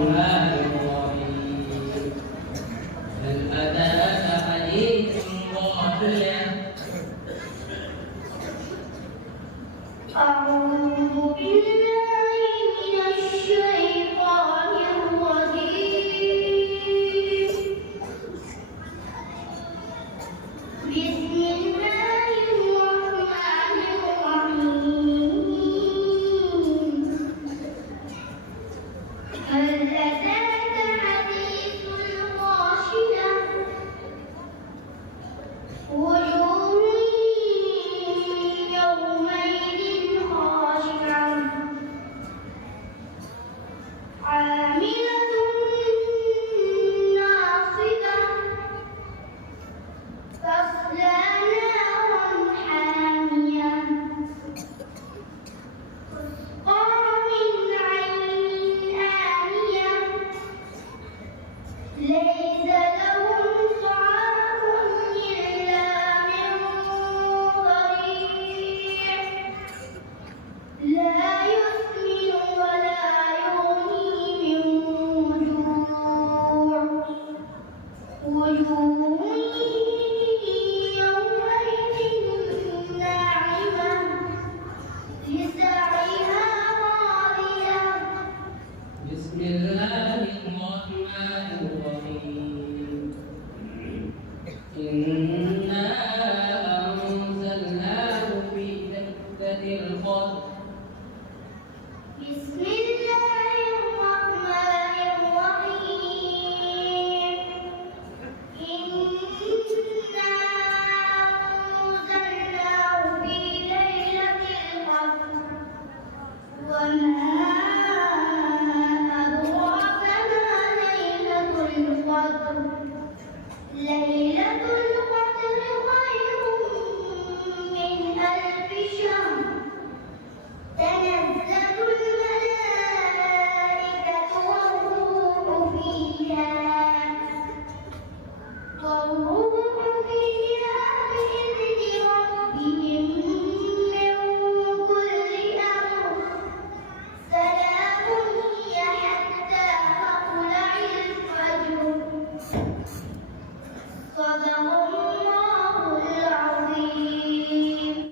الرحمن الرحيم هل أتاك حديث الغاشية أعوذ بالله من الشيطان الرجيم بسم الله الرحمن الرحيم هل أتاك حديث الغاشية وجوه يومئذ خاشعة عاملة ناصبة تصلى نارا حامية تسقى من عين آنية ليس لهم طعام إلا من ضريع لا يسمن ولا يغني من جوع وجوه يومئذ ناعمة لسعيها راضية بسم الله الرحمن الرحيم إنا أنزلناه في ليلة القدر بسم الله الرحمن الرحيم إنا أنزلناه في ليلة القدر وما أدراك ما ليلة القدر ليلة القدر خير من ألف شهر تنزل الملائكة والروح فيها والروح